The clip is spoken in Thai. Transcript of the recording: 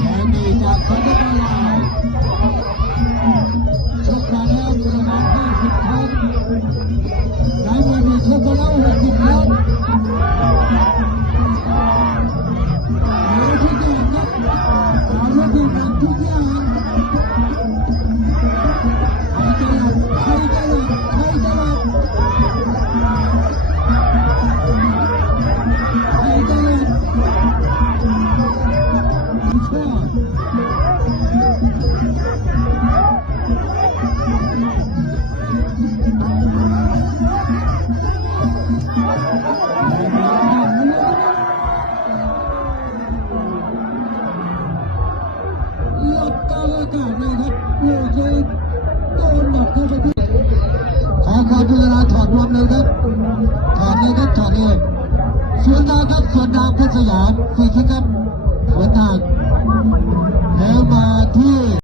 และมีจากสปปลาวชกมาแล้วประมาณ50 ครั้งในวันนี้ชกมาแล้ว60 ครั้งทุกอย่างครับเอาละดีมันทุกอย่างใครจะหลับใครจะหลับใครจะหลับใครจะหลับชอบขอพิจารณาถอดรวมเลยครับถอดเลยครับถอดเลยส่วนดาวครับส่วนดาวเพชรสยามฟรีคิกครับ